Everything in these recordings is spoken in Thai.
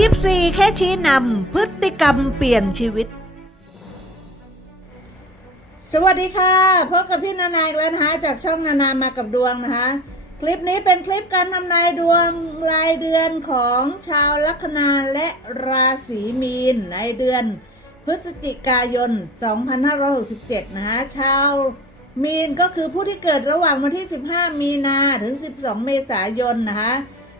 ยิปซีแค่ชี้นำพฤติกรรมเปลี่ยนชีวิต สวัสดีค่ะพบกับพี่นานาอีกแล้วนะคะจากช่องนานามากับดวงนะคะ คลิปนี้เป็นคลิปการทำนายดวงรายเดือนของชาวลัคนาและราศีมีนในเดือนพฤศจิกายน 2567 นะคะชาวมีนก็คือผู้ที่เกิดระหว่างวันที่ 15 มีนาถึง 12 เมษายนนะคะ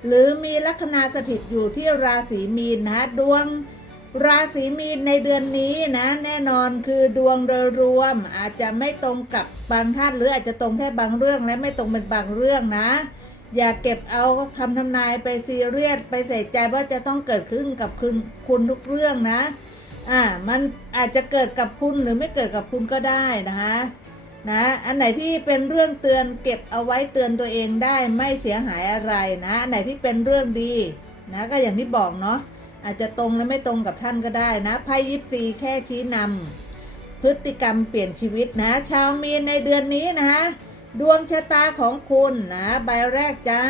หรือมีลัคนาสถิตอยู่ที่ราศีมีนนะดวงราศีมีนในเดือนนี้นะแน่นอนคือดวงโดยรวมอาจจะไม่ตรงกับบางท่านหรืออาจจะตรงแค่บางเรื่องและไม่ตรงเป็นบางเรื่องนะ อย่าเก็บเอาคำทำนายไปซีเรียสไปใส่ใจว่าจะต้องเกิดขึ้นกับคุณคุณทุกเรื่องนะอ่ามันอาจจะเกิดกับคุณหรือไม่เกิดกับคุณก็ได้นะคะ นะ อันไหนที่เป็นเรื่องเตือนเก็บเอาไว้เตือนตัวเองได้ไม่เสียหายอะไรนะ อันไหนที่เป็นเรื่องดีนะก็อย่างที่บอกเนาะอาจจะตรงและไม่ตรงกับท่านก็ได้นะไพ่ยิปซีแค่ชี้นำพฤติกรรมเปลี่ยนชีวิตนะ ชาวมีนในเดือนนี้นะดวงชะตาของคุณนะใบแรกจ้า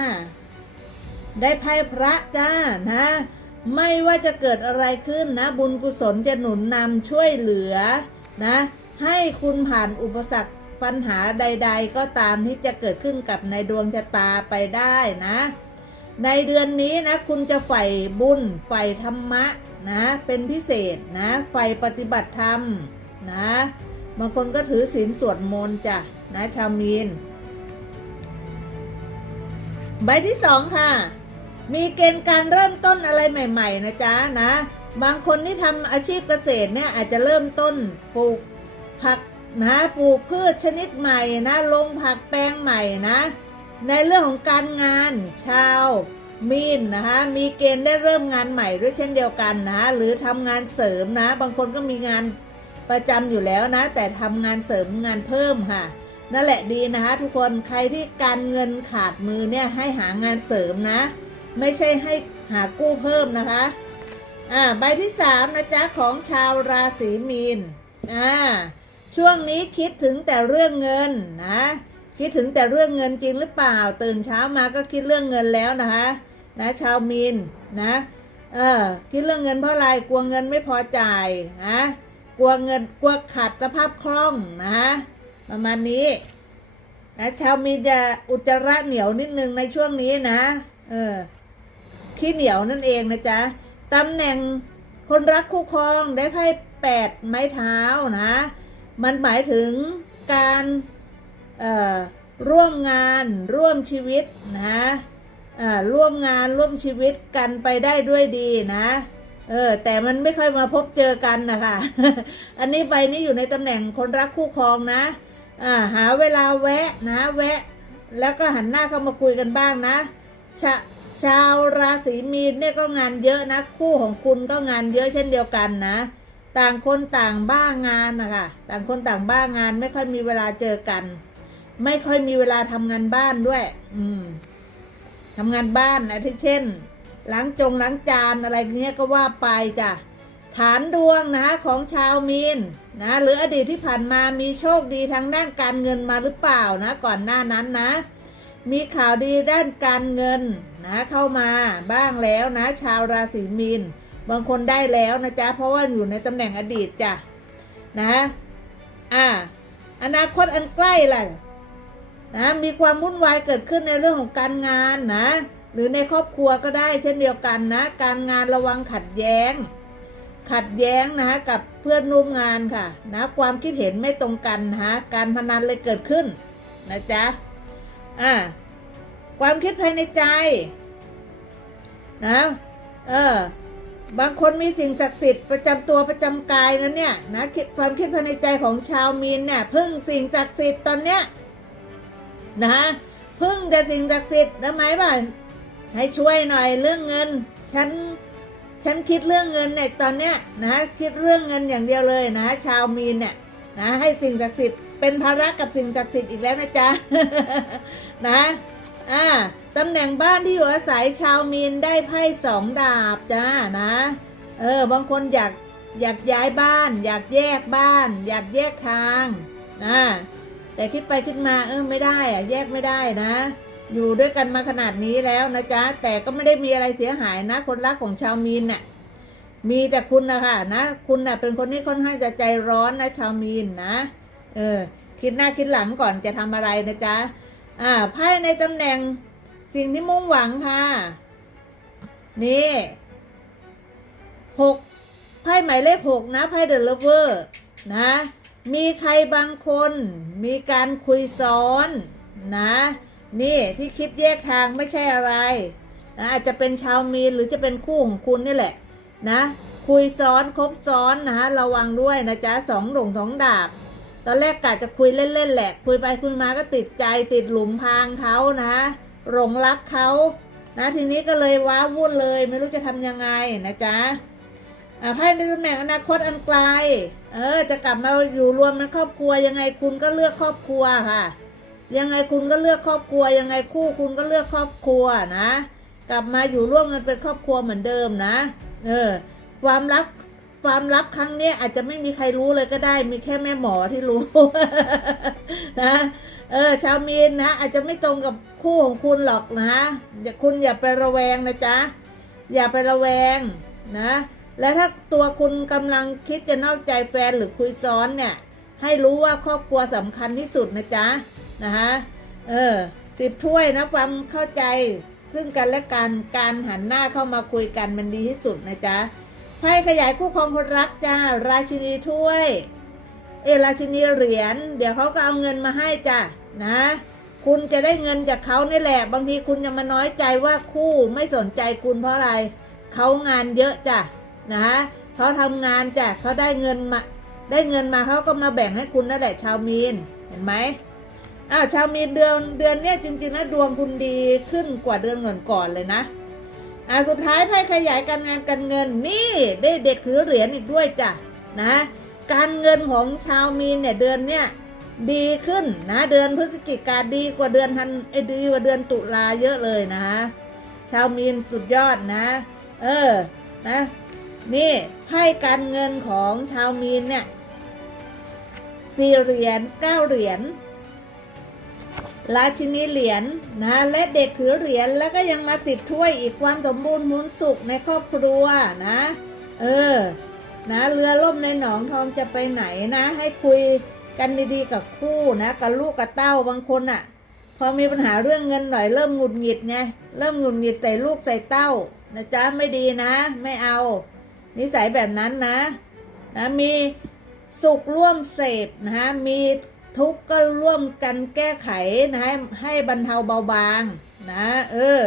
ได้ไพ่พระจ้านะ ไม่ว่าจะเกิดอะไรขึ้นนะ บุญกุศลจะหนุนนำช่วยเหลือนะ ให้คุณผ่านอุปสรรค ปัญหาใด ๆ ก็ตามที่จะเกิดขึ้นกับในดวงชะตาไปได้นะ ในเดือนนี้นะคุณจะใฝ่บุญใฝ่ธรรมะนะ เป็นพิเศษนะใฝ่ปฏิบัติธรรมนะบางคนก็ถือศีลสวดมนต์จ้ะนะชาวมีน ใบที่สองค่ะ มีเกณฑ์การเริ่มต้นอะไรใหม่ ๆ นะจ๊ะนะ บางคนที่ทำอาชีพเกษตรเนี่ยอาจจะเริ่มต้นปลูกผัก นะปลูกพืชชนิดใหม่นะลงผักแปลงใหม่นะ ในเรื่องของการงานชาวมีนนะคะมีเกณฑ์ได้เริ่มงานใหม่ด้วยเช่นเดียวกันนะหรือทำงานเสริมนะ บางคนก็มีงานประจำอยู่แล้วนะ แต่ทำงานเสริมงานเพิ่มค่ะ นั่นแหละดีนะคะทุกคนใครที่การเงินขาดมือเนี่ยให้หางานเสริมนะ ไม่ใช่ให้หากู้เพิ่มนะคะอ่าใบที่สามนะจ๊ะของชาวราศีมีนอ่า ช่วงนี้คิดถึงแต่เรื่องเงินนะ คิดถึงแต่เรื่องเงินจริงหรือเปล่า ตื่นเช้ามาก็คิดเรื่องเงินแล้วนะคะนะชาวมีนนะเออคิดเรื่องเงินเพราะอะไรกลัวเงินไม่พอจ่ายนะกลัวเงินกลัวขาดสภาพคล่องนะประมาณนี้นะชาวมีนจะอุจจาระเหนียวนิดนึงในช่วงนี้นะเออขี้เหนียวนั่นเองนะจ๊ะตำแหน่งคนรักคู่ครองได้ไพ่แปดไม้เท้านะ มันหมายถึงการร่วมงานร่วมชีวิตนะร่วมงานร่วมชีวิตกันไปได้ด้วยดีนะเออแต่มันไม่ค่อยมาพบเจอกันนะคะอันนี้ใบนี้อยู่ในตำแหน่งคนรักคู่ครองนะอ่าหาเวลาแวะนะแวะ แล้วก็หันหน้าเข้ามาคุยกันบ้างนะชาชาวราศีมีนเนี่ยก็งานเยอะนะ คู่ของคุณก็งานเยอะเช่นเดียวกันนะ ต่างคนต่างบ้างานนะคะต่างคนต่างบ้างาน ไม่ค่อยมีเวลาเจอกัน ไม่ค่อยมีเวลาทำงานบ้านด้วย อืมทำงานบ้านนะที่เช่นล้างจงล้างจานอะไรเงี้ยก็ว่าไปจ้ะฐานดวงนะของชาวมีนนะหรืออดีตที่ผ่านมามีโชคดีทางด้านการเงินมาหรือเปล่านะ ก่อนหน้านั้นนะ มีข่าวดีด้านการเงินนะเข้ามาบ้างแล้วนะ ชาวราศีมีน บางคนได้แล้วนะจ๊ะ เพราะว่าอยู่ในตำแหน่งอดีตจ้ะนะอ่าอนาคตอันใกล้ล่ะนะมีความวุ่นวายเกิดขึ้นในเรื่องของการงานนะ หรือในครอบครัวก็ได้เช่นเดียวกันนะ การงานระวังขัดแย้ง ขัดแย้งนะคะกับเพื่อนร่วมงานค่ะนะความคิดเห็นไม่ตรงกันนะคะการพนันเลยเกิดขึ้นนะจ๊ะอ่าความคิดภายในใจนะเออ บางคนมีสิ่งศักดิ์สิทธิ์ประจำตัวประจำกายนะเนี่ยนะความคิดภายในใจของชาวมีนเนี่ยพึ่งสิ่งศักดิ์สิทธิ์ตอนเนี้ยนะพึ่งแต่สิ่งศักดิ์สิทธิ์นะไหมบ่าให้ช่วยหน่อยเรื่องเงิน ฉันฉันคิดเรื่องเงินเนี่ยตอนเนี้ยนะคิดเรื่องเงินอย่างเดียวเลยนะ ชาวมีนเนี่ยนะให้สิ่งศักดิ์สิทธิ์เป็นภาระกับสิ่งศักดิ์สิทธิ์อีกแล้วนะจ๊ะนะ อ่าตำแหน่งบ้านที่อยู่อาศัยชาวมีนได้ไพ่สองดาบจ้านะ เออบางคนอยากอยากย้ายบ้าน อยากแยกบ้าน อยากแยกทางนะแต่คิดไปคิดมาเออไม่ได้อะแยกไม่ได้นะ อยู่ด้วยกันมาขนาดนี้แล้วนะจ๊ะแต่ก็ไม่ได้มีอะไรเสียหายนะ คนรักของชาวมีนเนี่ยมีแต่คุณนะคะนะคุณน่ะเป็นคนที่ค่อนข้างจะใจร้อนนะชาวมีนนะเออคิดหน้าคิดหลังก่อนจะทำอะไรนะจ๊ะ อ่าไพ่ในตำแหน่งสิ่งที่มุ่งหวังค่ะ นี่หกไพ่หมายเลขหกนะไพ่เดอะเลเวอร์นะ มีใครบางคน มีการคุยซ้อนนะ นี่ที่คิดแยกทางไม่ใช่อะไรนะอาจจะเป็นชาวมีนหรือจะเป็นคู่ของคุณนี่แหละนะ คุยซ้อนคบซ้อนนะระวังด้วยนะจ๊ะสองหลงสองดาบ ตอนแรกกะจะคุยเล่นๆแหละ คุยไปคุยมาก็ติดใจติดหลุมพรางเขานะหลงรักเขานะทีนี้ก็เลยว้าวุ่นเลย ไม่รู้จะทำยังไงนะจ๊ะอ่าไพ่ในตำแหน่งอนาคตอันไกล เออ จะกลับมาอยู่รวมเป็นครอบครัว ยังไงคุณก็เลือกครอบครัวค่ะ ยังไงคุณก็เลือกครอบครัว ยังไงคู่คุณก็เลือกครอบครัวนะ กลับมาอยู่ร่วมกันเป็นครอบครัวเหมือนเดิมนะ เออ ความลับ ความลับครั้งนี้อาจจะไม่มีใครรู้เลยก็ได้ มีแค่แม่หมอที่รู้นะเออ ชาวมีนนะอาจจะไม่ตรงกับคู่ของคุณหรอกนะอย่าคุณอย่าไประแวงนะจ๊ะอย่าไประแวงนะ และถ้าตัวคุณกำลังคิดจะนอกใจแฟนหรือคุยซ้อนเนี่ย ให้รู้ว่าครอบครัวสำคัญที่สุดนะจ๊ะนะฮะเออสิบถ้วยนะความเข้าใจซึ่งกันและกันการหันหน้าเข้ามาคุยกันมันดีที่สุดนะจ๊ะ ไพ่ขยายคู่ครองคนรักจ้า ราชินีถ้วย เอราชินีเหรียญ เดี๋ยวเขาก็เอาเงินมาให้จ้ะนะ คุณจะได้เงินจากเขานี่แหละ บางทีคุณจะมาน้อยใจว่าคู่ไม่สนใจคุณเพราะอะไร เขางานเยอะจ้ะนะเขาทำงานจ้ะเขาได้เงินมา ได้เงินมาเขาก็มาแบ่งให้คุณนั่นแหละชาวมีน เห็นไหมอ้าวชาวมีนเดือนเดือนเนี้ยจริงๆนะดวงคุณดีขึ้นกว่าเดือนก่อนๆเลยนะ อ่าสุดท้ายไพ่ขยายการงานการเงินนี่ได้เด็กถือเหรียญอีกด้วยจ้ะนะการเงินของชาวมีนเนี่ยเดือนเนี้ยดีขึ้นนะเดือนพฤศจิกาดีกว่าเดือนธันเอยดีกว่าเดือนตุลาเยอะเลยนะฮะชาวมีนสุดยอดนะ เออนะนี่ไพ่การเงินของชาวมีนเนี่ยสี่เหรียญเก้าเหรียญ ราชินีเหรียญนะและเด็กถือเหรียญแล้วก็ยังมาติดถ้วยอีกความสมบูรณ์มูลสุขในครอบครัวนะ เออ นะเรือล่มในหนองทองจะไปไหนนะ ให้คุยกันดีๆกับคู่นะกับลูกกับเต้าบางคนอะ่ะ พอมีปัญหาเรื่องเงินหน่อยเริ่มหงุดหงิดไงเริ่มหงุดหงิดใส่ลูกใส่เต้านะจ๊ะไม่ดีนะ ไม่เอา นิสัยแบบนั้นนะ นะมีสุขร่วมเสพนะฮะมี ทุกข์ก็ร่วมกันแก้ไขนะให้ให้บรรเทาเบาบางนะเออ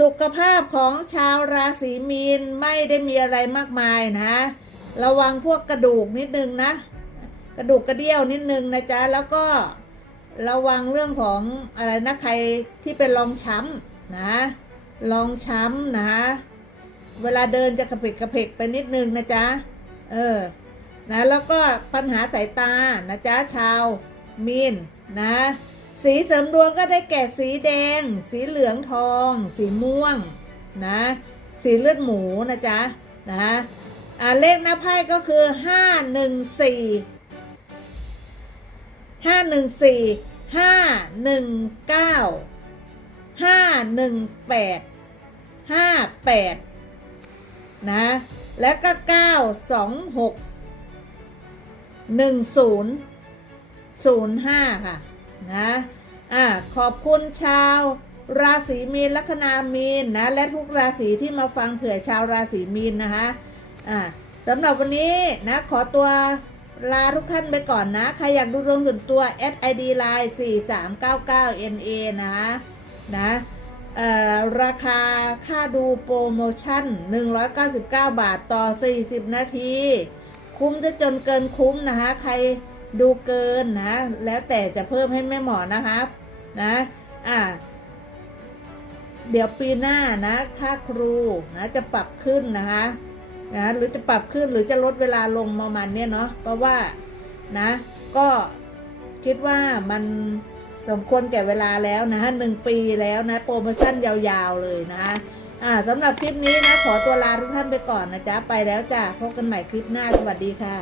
สุขภาพของชาวราศีมีนไม่ได้มีอะไรมากมายนะ ระวังพวกกระดูกนิดนึงนะ กระดูกกระเดี่ยวนิดนึงนะจ๊ะแล้วก็ระวังเรื่องของอะไรนะใครที่เป็นรองช้ำนะรองช้ำนะ เวลาเดินจะกระเพกกระเพกไปนิดนึงนะจ๊ะเออ นะแล้วก็ปัญหาสายตานะจ๊ะชาวมีนนะสีเสริมดวงก็ได้แก่สีแดง สีเหลืองทอง สีม่วงนะสีเลือดหมูนะจ๊ะนะอ่าเลขหน้าไพ่ก็คือห้าหนึ่งสี่ห้าหนึ่งสี่ห้าหนึ่งเก้าห้าหนึ่งแปดห้าแปดนะแล้วก็เก้าสอง หนึ่งศูนย์ศูนย์ห้าค่ะ นะอ่าขอบคุณชาวราศีมีนลัคนามีนนะและทุกราศีที่มาฟังเผื่อชาวราศีมีนนะคะอ่าสำหรับวันนี้นะขอตัวลาทุกท่านไปก่อนนะ ใครอยากดูดวงส่วนตัว SID Line 4399 NA นะนะเอ่อราคาค่าดูโปรโมชั่น 199 บาทต่อ 40 นาที คุ้มจะจนเกินคุ้มนะคะ ใครดูเกินนะ แล้วแต่จะเพิ่มให้แม่หมอนะครับนะอ่าเดี๋ยวปีหน้านะค่าครูนะจะปรับขึ้นนะคะนะหรือจะปรับขึ้นหรือจะลดเวลาลงประมาณเนี้ยเนาะเพราะว่านะ ก็คิดว่ามันสมควรแก่เวลาแล้วนะหนึ่งปีแล้วนะ โปรโมชั่นยาวๆเลยนะ อ่าสำหรับคลิปนี้นะ ขอตัวลาทุกท่านไปก่อนนะจ๊ะ ไปแล้วจ้ะ พบกันใหม่คลิปหน้า สวัสดีค่ะ